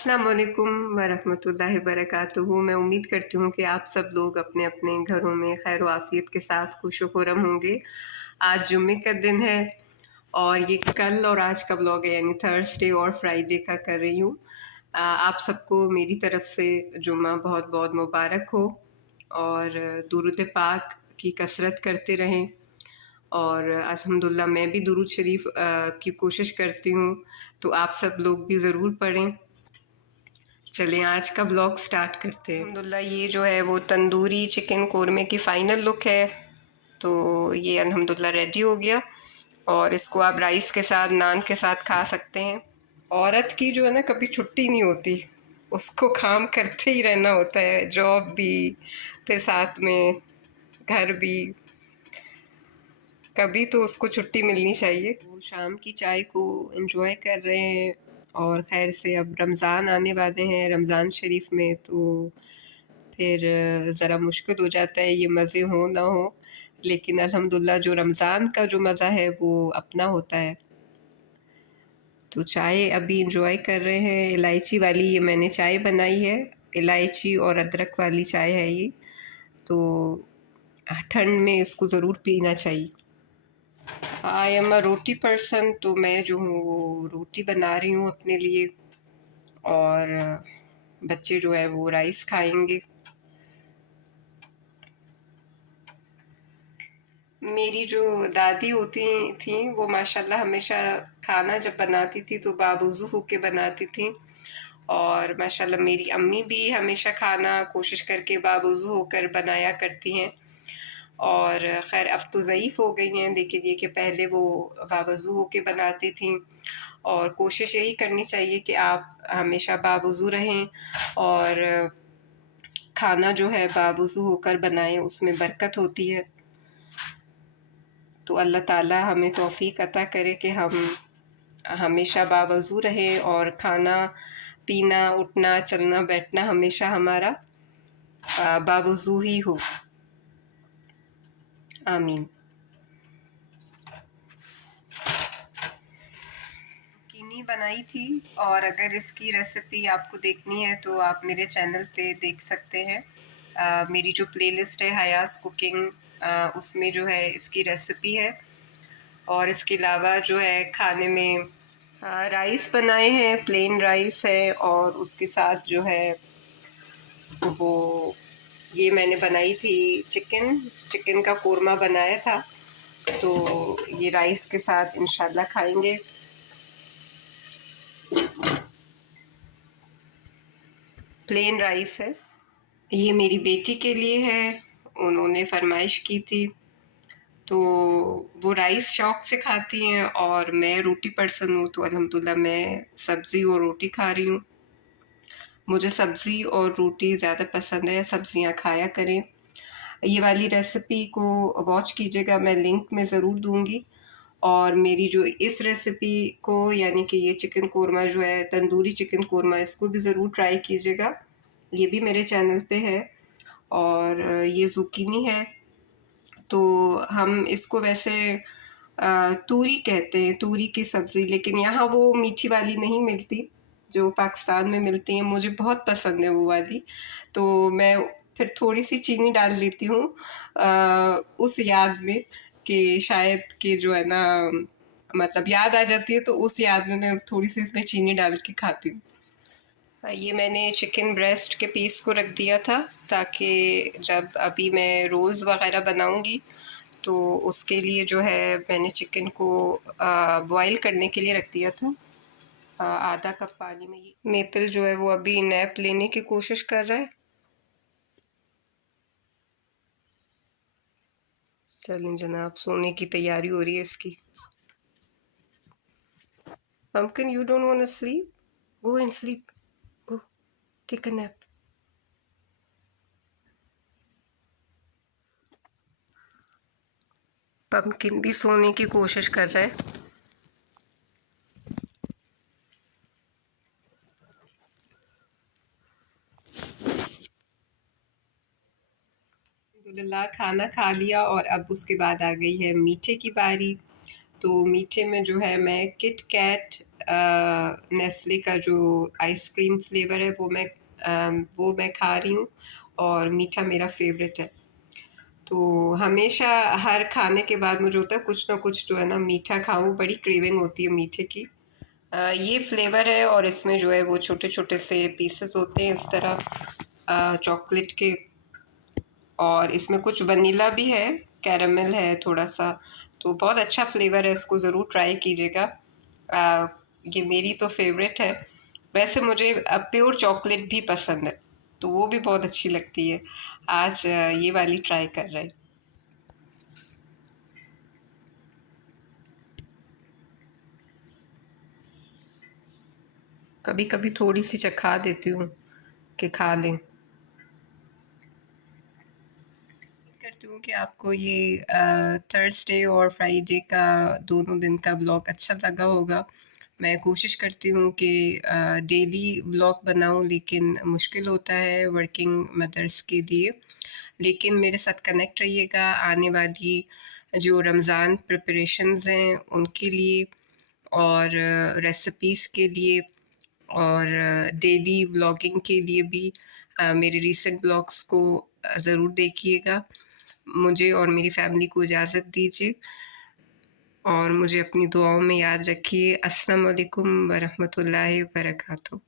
अस्सलाम वालेकुम वरहमतुल्लाहि वबरकातुहू। मैं उम्मीद करती हूँ कि आप सब लोग अपने अपने घरों में खैर आफियत के साथ खुश खुरम होंगे। आज जुम्मे का दिन है और ये कल और आज का व्लॉग है, यानी थर्सडे और फ्राइडे का कर रही हूँ। आप सबको मेरी तरफ से जुम्मा बहुत बहुत मुबारक हो और दुरूद पाक की कसरत करते रहें। और अल्हम्दुलिल्लाह मैं भी दुरूद शरीफ की कोशिश करती हूँ, तो आप सब लोग भी ज़रूर पढ़ें। चलें आज का ब्लॉग स्टार्ट करते हैं। अल्हम्दुलिल्लाह ये जो है वो तंदूरी चिकन कोरमे की फ़ाइनल लुक है। तो ये अल्हम्दुलिल्लाह रेडी हो गया और इसको आप राइस के साथ नान के साथ खा सकते हैं। औरत की जो है ना कभी छुट्टी नहीं होती, उसको काम करते ही रहना होता है, जॉब भी फिर साथ में घर भी, कभी तो उसको छुट्टी मिलनी चाहिए। वो शाम की चाय को एंजॉय कर रहे हैं और खैर से अब रमज़ान आने वाले हैं, रमज़ान शरीफ में तो फिर ज़रा मुश्किल हो जाता है ये मज़े हो ना हो, लेकिन अल्हम्दुलिल्लाह जो रमज़ान का जो मज़ा है वो अपना होता है। तो चाय अभी इंजॉय कर रहे हैं, इलायची वाली ये मैंने चाय बनाई है, इलायची और अदरक वाली चाय है ये। तो ठंड में इसको ज़रूर पीना चाहिए। I am a roti person, तो मैं जो हूँ वो रोटी बना रही हूँ अपने लिए और बच्चे जो है वो राइस खाएंगे। मेरी जो दादी होती थी वो माशाल्लाह हमेशा खाना जब बनाती थी तो बावुज़ू होके बनाती थी, और माशाल्लाह मेरी अम्मी भी हमेशा खाना कोशिश करके बावुज़ू होकर बनाया करती हैं। और ख़ैर अब तो ज़ईफ़ हो गई हैं, लेकिन ये कि पहले वो बावुज़ू होके बनाती थीं। और कोशिश यही करनी चाहिए कि आप हमेशा बावुज़ू रहें और खाना जो है बावुज़ू होकर बनाएं, उसमें बरकत होती है। तो अल्लाह ताला हमें तौफ़ीक अता करे कि हम हमेशा बावुज़ू रहें और खाना पीना उठना चलना बैठना हमेशा हमारा बावुज़ू ही हो। आमीन। ज़ुकीनी बनाई थी और अगर इसकी रेसिपी आपको देखनी है तो आप मेरे चैनल पे देख सकते हैं। मेरी जो प्लेलिस्ट है हयास कुकिंग, उसमें जो है इसकी रेसिपी है। और इसके अलावा जो है खाने में राइस बनाए हैं, प्लेन राइस है, और उसके साथ जो है वो ये मैंने बनाई थी चिकन का कोरमा बनाया था। तो ये राइस के साथ इंशाल्लाह खाएंगे। प्लेन राइस है, ये मेरी बेटी के लिए है, उन्होंने फरमाइश की थी। तो वो राइस शौक़ से खाती हैं और मैं रोटी पर्सन हूँ, तो अल्हम्दुलिल्लाह मैं सब्ज़ी और रोटी खा रही हूँ। मुझे सब्ज़ी और रोटी ज़्यादा पसंद है, सब्ज़ियाँ खाया करें। ये वाली रेसिपी को वॉच कीजिएगा, मैं लिंक में ज़रूर दूँगी। और मेरी जो इस रेसिपी को यानी कि ये चिकन कोरमा जो है तंदूरी चिकन कोरमा, इसको भी ज़रूर ट्राई कीजिएगा, ये भी मेरे चैनल पे है। और ये ज़ुकीनी है, तो हम इसको वैसे तूरी कहते हैं, तूरी की सब्ज़ी, लेकिन यहाँ वो मीठी वाली नहीं मिलती जो पाकिस्तान में मिलती हैं। मुझे बहुत पसंद है वो वाली, तो मैं फिर थोड़ी सी चीनी डाल लेती हूँ उस याद में कि शायद कि जो है ना मतलब याद आ जाती है, तो उस याद में मैं थोड़ी सी इसमें चीनी डाल के खाती हूँ। ये मैंने चिकन ब्रेस्ट के पीस को रख दिया था ताकि जब अभी मैं रोज़ वग़ैरह बनाऊँगी तो उसके लिए जो है मैंने चिकन को बॉईल करने के लिए रख दिया था आधा कप पानी में। मेपल जो है वो अभी नैप लेने की कोशिश कर रहा है। चलें जनाब, सोने की तैयारी हो रही है इसकी। Pumpkin, you don't want to sleep? Go and sleep. Go, take a nap. Pumpkin भी सोने की कोशिश कर रहा है। अल्हम्दुलिल्लाह खाना खा लिया और अब उसके बाद आ गई है मीठे की बारी। तो मीठे में जो है मैं किट कैट नेस्ले का जो आइसक्रीम फ्लेवर है वो मैं खा रही हूँ, और मीठा मेरा फेवरेट है। तो हमेशा हर खाने के बाद मुझे होता है कुछ ना कुछ जो है ना मीठा खाऊं, बड़ी क्रेविंग होती है मीठे की। ये फ्लेवर है, और इसमें जो है वो छोटे छोटे से पीसेस होते हैं इस तरह चॉकलेट के, और इसमें कुछ वनीला भी है, कैरामल है थोड़ा सा। तो बहुत अच्छा फ्लेवर है, इसको ज़रूर ट्राई कीजिएगा। ये मेरी तो फेवरेट है। वैसे मुझे प्योर चॉकलेट भी पसंद है, तो वो भी बहुत अच्छी लगती है। आज ये वाली ट्राई कर रहे हैं। कभी कभी थोड़ी सी चखा देती हूँ कि खा लें। करती हूँ कि आपको ये थर्सडे और फ्राइडे का दोनों दिन का व्लॉग अच्छा लगा होगा। मैं कोशिश करती हूँ कि डेली व्लॉग बनाऊँ, लेकिन मुश्किल होता है वर्किंग मदर्स के लिए। लेकिन मेरे साथ कनेक्ट रहिएगा आने वाली जो रमज़ान प्रिपरेशंस हैं उनके लिए, और रेसिपीज़ के लिए, और डेली व्लॉगिंग के लिए भी। मेरे रीसेंट ब्लॉग्स को ज़रूर देखिएगा। मुझे और मेरी फैमिली को इजाज़त दीजिए, और मुझे अपनी दुआओं में याद रखिए। अस्सलाम वालेकुम व रहमतुल्लाहि व बरकातहू।